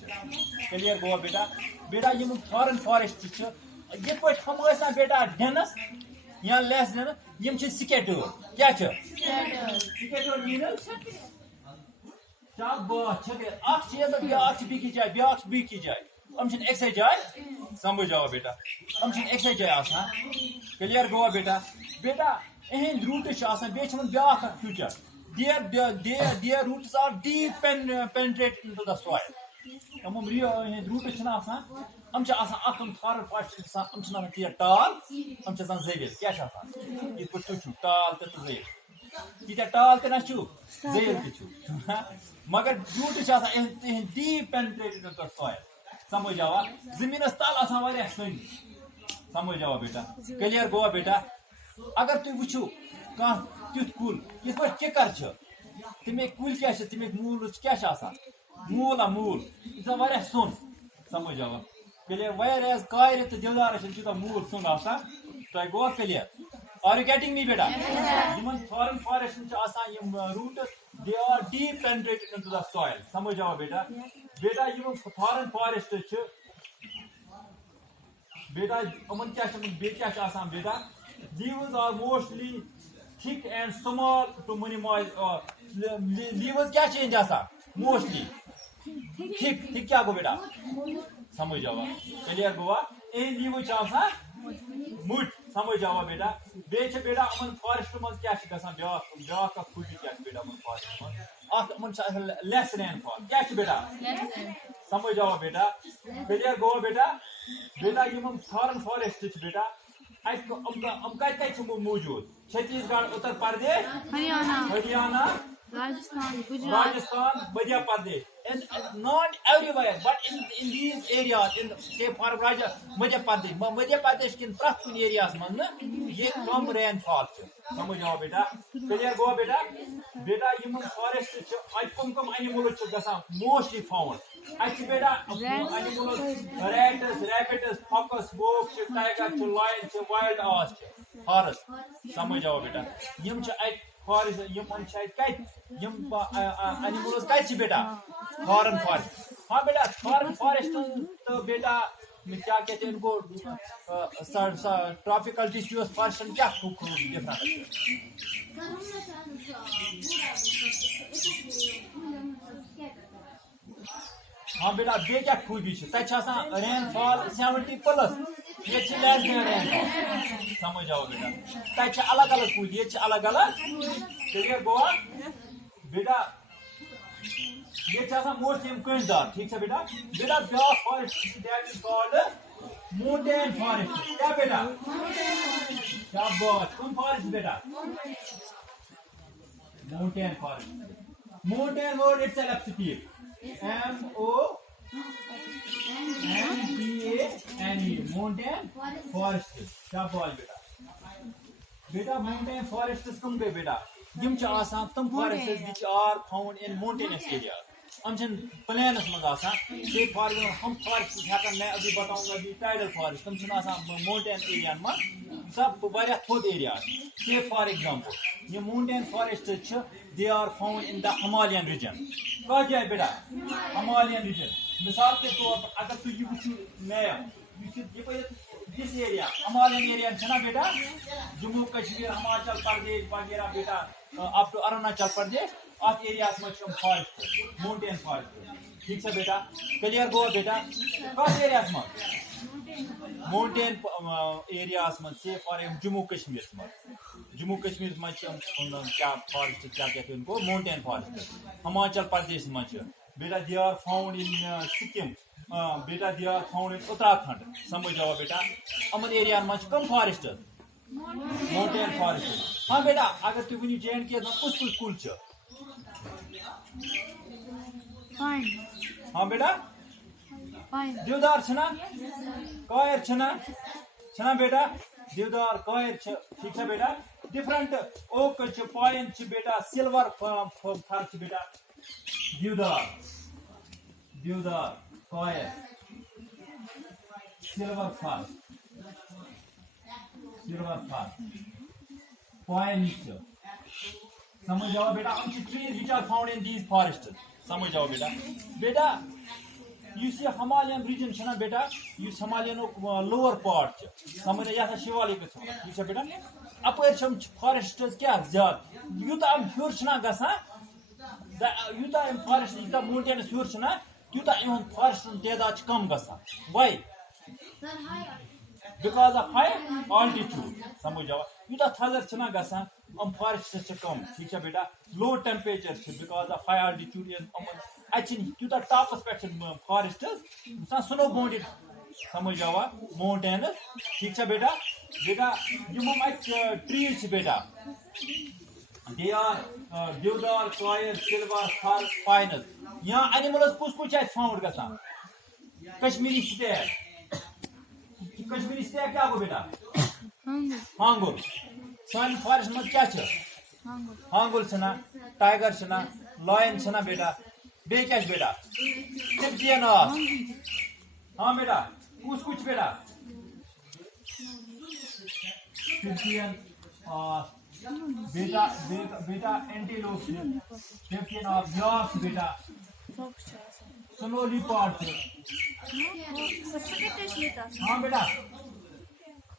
Clear go बेटा बेटा यम foreign forest ये पे हम बेटा डेनस या लेस डेनस यम स्कैटर क्या स्कैटर मीनस जाए जाए हम एक्सै जाए समझ जाओ बेटा हम एक्सै जाए क्लियर गो बेटा बेटा अहद रूट ब्या future their roots are deep penetrated into the soil. Roots हम फॉरन फॉरेस्ट हम तीर टाल हम ज़वीर क्या इत पे तुम टाल तो ज़वीर तीत टाल तो ज़वीर तो मगर root deep penetrated in the soil समझ आवा जमीन तल सन समझ आवा बेटा क्लियर गो बेटा अगर तुम वो कह तुथ कुल ये किकर तमें कुल क्या तमें मूल क्या मूल मूल यह सुन समझ आवा क्लियर वायर कायर तो देवदार तूत मूल सुन तुम गो clear are you getting me बेटा foreign forest roots they are deep penetrated into the soil समझ आवा बेटा बेटा फॉरेन फॉरेस्ट बेटा अमन क्या बेटा leaves are mostly thick and small to minimize leaves क्या change mostly thick क्या गो बेटा समझ जाओ क्लियर गोवा ए leaves मुठ समझ जाओ बेटा बेच बेटा अमन फॉरेस्ट में क्या ब्या का खुशी क्या बेटा अमन फॉरेस्ट में लेस रेनफॉल क्या बेटा समझ जाओ बेटा क्लियर गो बेटा बेटा फॉरेन फॉरेस्ट बेटा मौजूद Chhattisgarh Uttar Pradesh Haryana Rajasthan Madhya Pradesh not everywhere but in these areas इन से फॉर मध्य प्रदेश किन प्रथ कुन एरियास मन ये कम रेनफॉल समझ आओ बेटा क्लियर गो बेटा बेटा forest come animals mostly found बेटा animals rats rabbits fox buck tiger lion wild ass horse समझ आओ बेटा फॉरेस्ट एनिमल्स कत बेटा फॉरेन फॉरेस्ट हाँ बेटा फॉरेन फॉरेस्ट तो बेटा क्या कहते हैं इनको ट्रॉपिकल डिस्ट्यूस फॉरेस्ट क्या डिफरेंस हाँ बेटा बे क्या खूबी रेनफॉल 70+ ये लेस देन रेनफॉल समझ आओ बेटा तक अलग अलग कूद ये अलग अलग क्लियर गोवा बेटा ये मोस्टली कंदार ठीक है बेटा बेटा ब्या forest that is called mountain forest क्या बेटा क्या बात कौन फॉरेस्ट बेटा mountain forest mountain word itself speak MOUNTAIN mountain forest क्या बात बेटा बेटा माउंटेन फॉरेस्ट कम गए बेटा तम forest which are found in mountainous area हम प्लानस मे फॉर हम फॉरेस्ट मैं अभी बताऊंगा टाइडल फॉरेस्ट तम माउंटेन एरिया में सब थोद एरिया से फॉर एग्जाम्पल ये mountain forest they are found in the Himalayan region कह जाए बेटा हिमालयन रीजन मिसाल के तौर पर अगर तुम map this area Himalayan area ना बेटा जम्मू कश्मीर हिमाचल प्रदेश वगैरह बेटा अप टू अरुणाचल प्रदेश अत एरिया में फॉरेस्ट माउंटेन फॉरेस्ट ठीक है बेटा क्लियर गो बेटा कत एरिया माउंटेन एरिया से फॉर जम्मू कश्मीर में क्या फॉरेस्ट क्या कहते हैं उनको माउंटेन फॉरेस्ट हिमाचल प्रदेश में बेटा they are found in Sikkim बेटा they are found in Uttarakhand समझ जाओ बेटा अमन एरिया में कम फॉरेस्ट माउंटेन फॉरेस्ट हाँ बेटा अगर तुम वो JNK कुछ कुल हाँ बेटा देवदार कायर छना बेटा देवदार कायर ठीक है बेटा डिफरेंट ओक पाइन बेटा सिल्वर फर बेटा देवदार कायर सिल्वर फर पाइन समझ जाओ बेटा trees which are found in these forest समझ जाओ बेटा बेटा ये हिमालयन रीजन छना बेटा इस हिमालयन लोअर पार्ट समझ या शिवालिक ठीक है बेटा अपर फॉरेस्टर्स क्या ज्यादा यूता हूर गसा यूता फॉरेस्ट यूता माउंटेन्स हूर तूता फॉरेस्ट तादाद कम गसा why because of high altitude समझ जाओ यूता थजर गसा फॉरेस्ट कम ठीक है बेटा low temperature because of high altitude तूता टॉपस पे फॉरेस्टर्स स्नो बाउंडेड समझ जावा माउंटेन्स ठीक है बेटा बेटा ट्रीज बेटा दे आर देवदार कॉयर सिल्वर फर पाइनस यहाँ एनिमल्स कुछ फाउंड गसा कश्मीरी स्टेक क्या गो बेटा हांगुर सान फॉरेस्ट मज क्या हांगुर टाइगर लॉयन बेटा बे क्या बेटा टिप्टियन हाँ बेटा कुछ बेटा टिप्टियन बेटा बेटा एंटीलोप टिप्टियन यॉर्क बेटा स्नो लियोपार्ड हाँ बेटा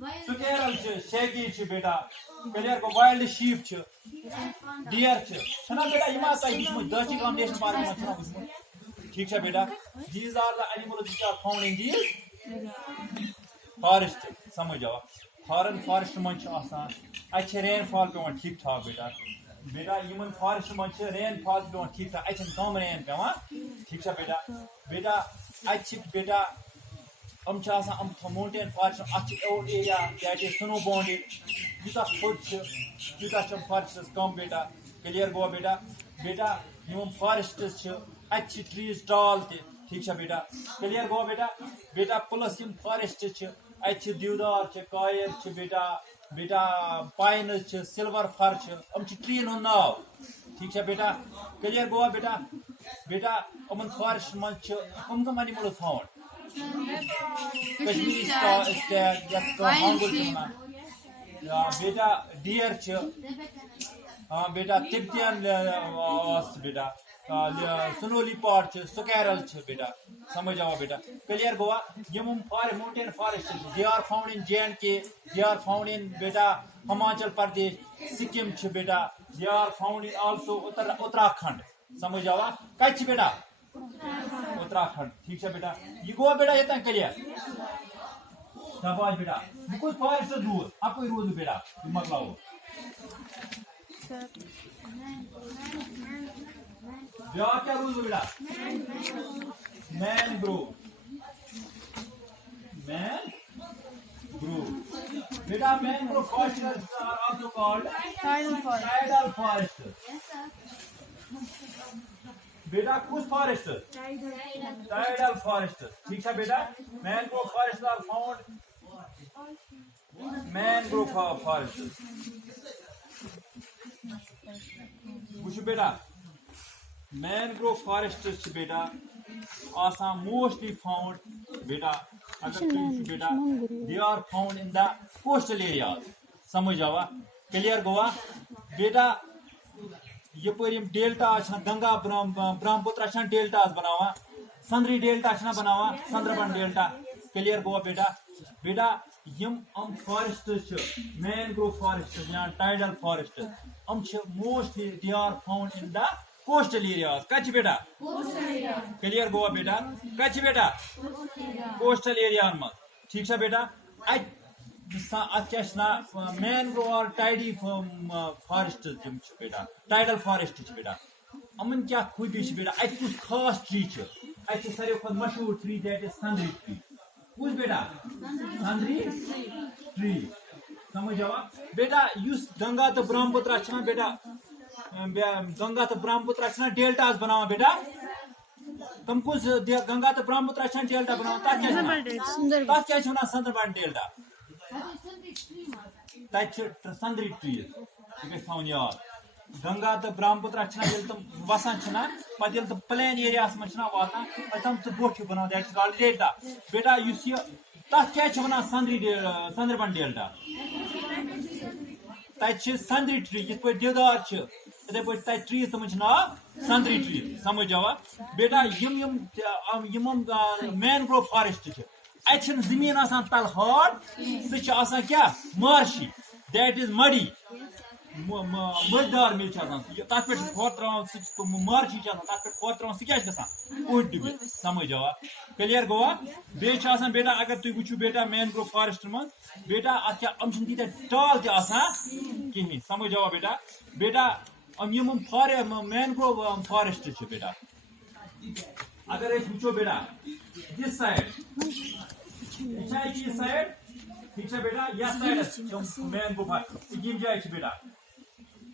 सुकेरल शेगी बेटा क्लियर को वाइल्ड शीप डियर बेटा दहची गाम नेशनल पार्क में ठीक है बेटा these are the animals which are found in these forest समझ जाओ फॉरेन फॉरेस्ट मन रेन फॉल पे ठीक ठाक बेटा बेटा इन फॉरेस्ट मन रेन फॉल पे ठीक ठाक कम रेन पे ठीक है बेटा बेटा बेटा mountain forest old area that is snow bounded Utah खुद यूता फॉरेस्ट कम बेटा क्लियर गो बेटा बेटा फॉरेस्ट ट्रीज टाल ठीक है बेटा क्लियर गो बेटा बेटा प्लस फॉरेस्ट देवदार कॉयर बेटा बेटा पाइनस सिल्वर फर ट्रीन नाव ठीक है बेटा क्लियर गो बेटा बेटा फॉरेस्ट मन कम एनिमल फाउंड कश्मीरी बेटा डियर हाँ बेटा तिब्बतियन बेटा स्नो लियोपार्ड सुकैरल बेटा समझ आओ बेटा क्लियर गोवा mountain forest they are found in JNK they are found in बेटा हिमाचल प्रदेश सिक्किम बेटा they are found in also Uttarakhand समझ आओ कच बेटा उत्तराखंड ठीक है बेटा ये गोवा बेटा ये क्लियर शाबाश बेटा कुछ फॉरेस्ट दूर आपको रोज बेटा मतलब क्या रूल बेटा मैनग्रोव बेटा mangrove forest are also called tidal forest बेटा कुछ फॉरेस्ट टाइडल फॉरेस्ट ठीक है बेटा mangrove forest are found mangrove forest कुछ बेटा मैनग्रोव फॉरेस्ट बेटा आसान मोस्टली फाउंड बेटा अगर बेटा they are found in the coastal area समझ आवा क्लियर गोवा बेटा यपर डेल्टा गंगा ब्रह्मपुत्र डेल्टा बनावा संद्री डेल्टा बनावा संद्रबन डेल्टा क्लियर गोवा बेटा बेटा फॉरेस्ट मैनग्रोव फॉरेस्ट या tidal forest mostly they are found in the coastal areas कच बेटा क्लियर गोवा बेटा कच बेटा कोस्टल एरिया मज ठीक है बेटा मैनग्रोव और टाइडी फॉरेस्ट बेटा टाइडल फॉरेस्ट बेटा अमन क्या खूबी बेटा कुछ खास ट्री सारे खुद मशहूर ट्री दैट इज संद्री ट्री कुछ बेटा संद्री ट्री समझ आवा बेटा युस गंगा तो ब्रह्मपुत्र बेटा गंगा तो ब्रह्मपुत्र डेल्टाज बनावा बेटा तुम कुछ गंगा तो ब्रह्मपुत्र डेल्टा बनावा सुंदरबन डेल्टा संद्री ट्री याद गंगा तो ब्रह्मपुत्र तुम वसान पे तुम प्लेन एरिया मज वातान तुम बोट बना दैट इज कॉल्ड डेल्टा बेटा तथ क्या संद्रबन डेल्टा तक संद्री ट्री ये देवदार इथे पे ट्रीज तम नाव संतरी ट्री समझ जावा बेटा यम मैनग्रोव फॉरेस्ट जमीन आसान तल हार्ड सह क्या मार्शी दैट इज मडी मजदार मिल तथ पे खोर त्रान मार्ची तथ पे खोर त्रान सह क्या उठ डुबित समझ जावा क्लियर गोवा बेटा बेटा अगर तुम वो बेटा मैनग्रोव फॉरेस्ट मज बेटा अत तीत टाल कहें समझ जावा बेटा बेटा मैनग्रोव फॉरेस्ट बेटा अगर वो बेटा दिस साइड साइड ठीक है बेटा यह साइड मैनग्रोव फॉरेस्ट जाए बेटा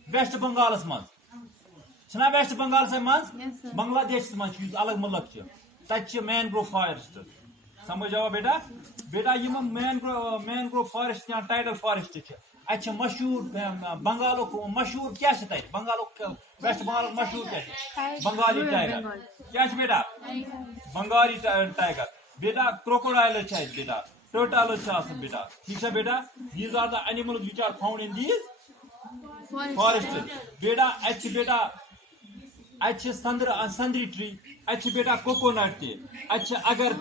वेस्ट बंगाल मज वेस्ट बंगाल मज बांग्लादेश मज अलग मुल्क तत मैनग्रोव फॉरेस्ट समझ जावा बेटा बेटा मैनग्रोव फॉरेस्ट या टाइडल फॉरेस्ट अत मशहूर बंगाल मशहूर क्या बंगाल वेस्ट बंगाल मशहूर क्या बंगाली टाइगर क्या बेटा बंगाली टाइगर बेटा क्रोकोडाइल बेटा टर्टल बेटा ठीक है बेटा these are the animals which are found in these forest बेटा बेटा संदरी ट्री बेटा कोकोनट अगर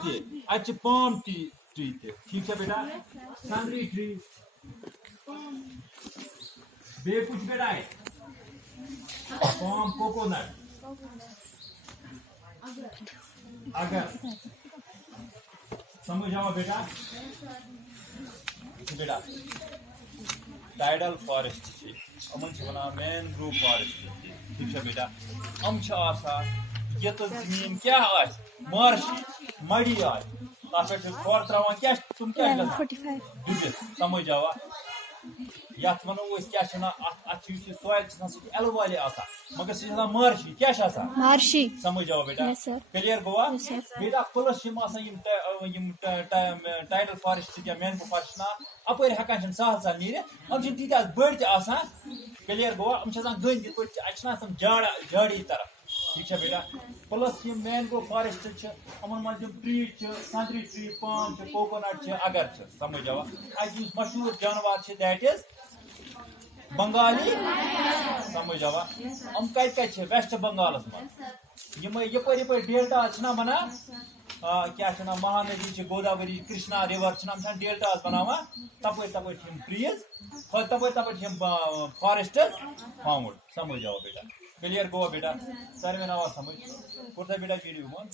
पाम ट्री ठीक है बेटा संदरी ट्री बे कुछ बेटा है पाम कोकोनट अगर समझ जाओ बेटा बेटा टाइडल फॉरेस्ट मैनग्रोव फॉरेस्ट ठीक है बेटा ये जमीन क्या मार्शी मड़ी तथ पे खोर त्रान क्या तुम क्या डुबित समझ जावा यथ वनो क्या सॉइल एलवाले मगर सह मार्शी क्या मार्शी समझ जाओ बेटा क्लियर गोवा बेटा प्लस टाइडल फॉरेस्ट या मैनग्रोव फॉरेस्ट ना अपर हेकान सहल सहल नीर तीत बड़ क्लियर गोवा गंद झाड़ी तरफ ठीक है बेटा प्लस मैनग्रोव फॉरेस्ट मज ट्री संतरी ट्री पाम कोकोनट अगर समझ जावा मशहूर जानवर दैट इज बंगाली समझ जावा कत वेस्ट बंगाल मज यपर डेल्टा बना क्या महानदी गोदावरी कृष्णा रिवर डेल्टा बना तप ट्रीज तप फॉरेस्ट फाउंड समझ जाओ बेटा क्लियर गोवा बेटा सर में नवा समझ कुर्ता बेटा वीडियो